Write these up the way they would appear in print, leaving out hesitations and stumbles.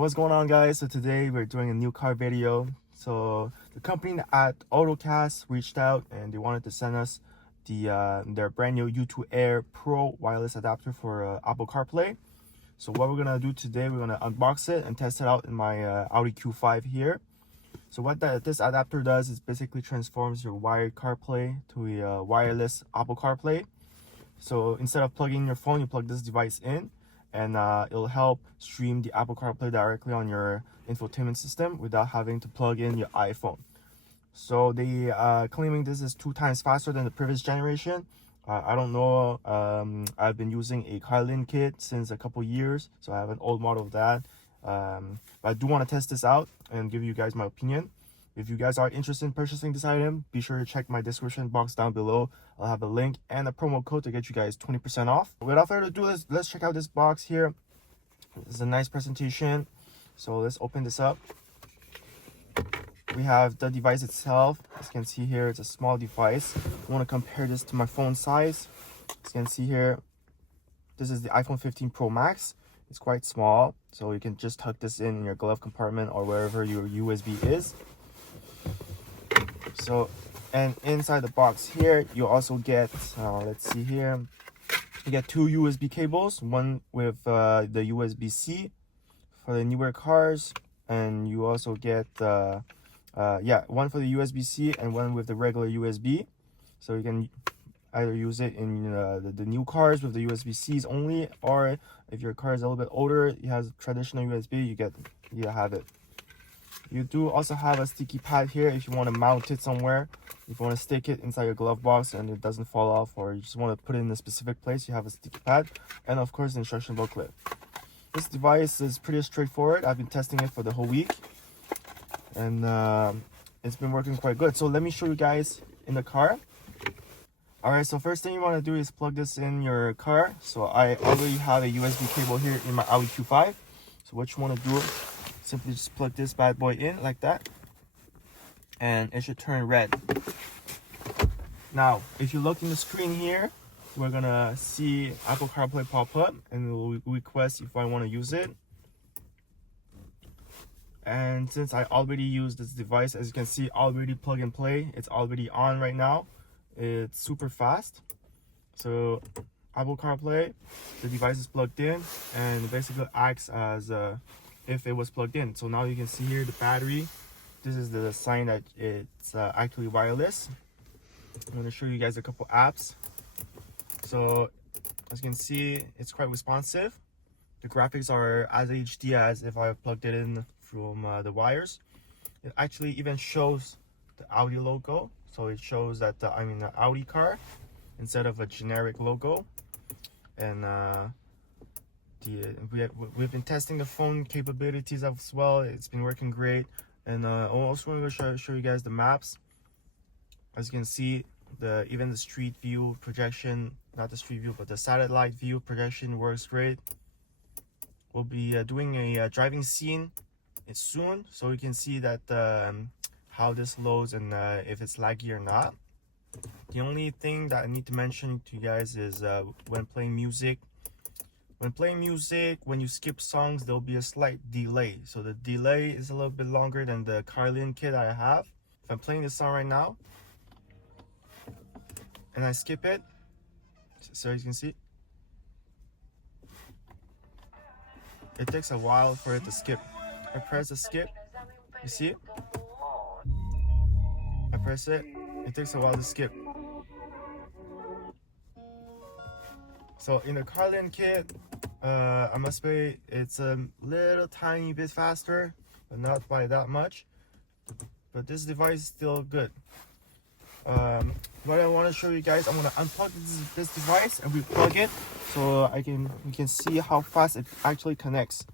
What's going on, guys? So today we're doing a new car video. So the company at AutoTOCAST reached out and they wanted to send us their brand new U2Air Pro wireless adapter for Apple CarPlay. So what we're gonna do today, we're gonna unbox it and test it out in my Audi Q5 here. So what this adapter does is basically transforms your wired CarPlay to a wireless Apple CarPlay. So instead of plugging your phone, you plug this device in, and it'll help stream the Apple CarPlay directly on your infotainment system without having to plug in your iPhone. So they claiming this is 2 times faster than the previous generation. I don't know. I've been using a Carlin kit since a couple years, so I have an old model of that. But I do want to test this out and give you guys my opinion. If you guys are interested in purchasing this item, be sure to check my description box down below. I'll have a link and a promo code to get you guys 20% off. Without further ado, let's check out this box here. This is a nice presentation. So let's open this up. We have the device itself. As you can see here, it's a small device. I want to compare this to my phone size. As you can see here, this is the iPhone 15 Pro Max. It's quite small, so you can just tuck this in your glove compartment or wherever your USB is. So, and inside the box here, you also get, let's see here, you get 2 USB cables, one with the USB-C for the newer cars, and you also get, one for the USB-C and one with the regular USB. So you can either use it in the new cars with the USB-Cs only, or if your car is a little bit older, it has traditional USB, you have it. You do also have a sticky pad here if you want to mount it somewhere. If you want to stick it inside your glove box and it doesn't fall off, or you just want to put it in a specific place, you have a sticky pad. And of course, the instruction booklet. This device is pretty straightforward. I've been testing it for the whole week, and it's been working quite good. So let me show you guys in the car. Alright, so first thing you want to do is plug this in your car. So I already have a USB cable here in my Audi Q5. So what you want to do, simply just plug this bad boy in like that, and it should turn red. Now, if you look in the screen here, we're gonna see Apple CarPlay pop up, and it will request if I want to use it. And since I already used this device, as you can see, already plug and play. It's already on right now. It's super fast. So Apple CarPlay, the device is plugged in, and it basically acts as if it was plugged in. So now you can see here the battery. This is the sign that it's actually wireless. I'm going to show you guys a couple apps. So as you can see, it's quite responsive. The graphics are as HD as if I plugged it in from the wires. It actually even shows the Audi logo, so it shows that I'm in an Audi car instead of a generic logo. And we've been testing the phone capabilities as well. It's been working great. And also I'm going to show you guys the maps. As you can see, even the street view projection, not the street view, but the satellite view projection works great. We'll be doing a driving scene soon, so you can see that how this loads and if it's laggy or not. The only thing that I need to mention to you guys is when playing music, when you skip songs, there'll be a slight delay. So the delay is a little bit longer than the Carlin kit I have. If I'm playing this song right now and I skip it, so you can see, it takes a while for it to skip. I press the skip, you see? I press it, it takes a while to skip. So in the Carlin kit, I must say it's a little tiny bit faster, but not by that much. But this device is still good. What I want to show you guys, I'm going to unplug this device and replug it, so you can see how fast it actually connects.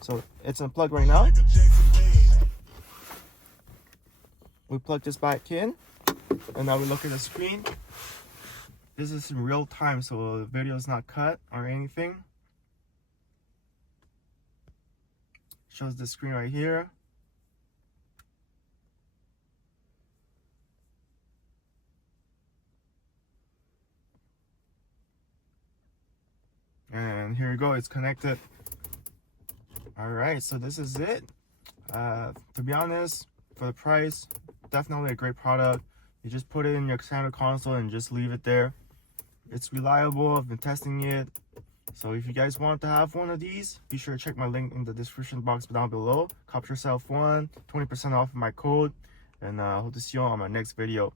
So it's unplugged right now. We plug this back in, and now we look at the screen. This is in real time, so the video is not cut or anything. Shows the screen right here. And here you go, it's connected. All right, so this is it. To be honest, for the price, definitely a great product. You just put it in your center console and just leave it there. It's reliable. I've been testing it. So if you guys want to have one of these, be sure to check my link in the description box down below. Cop yourself one, 20% off my code, and I hope to see you on my next video.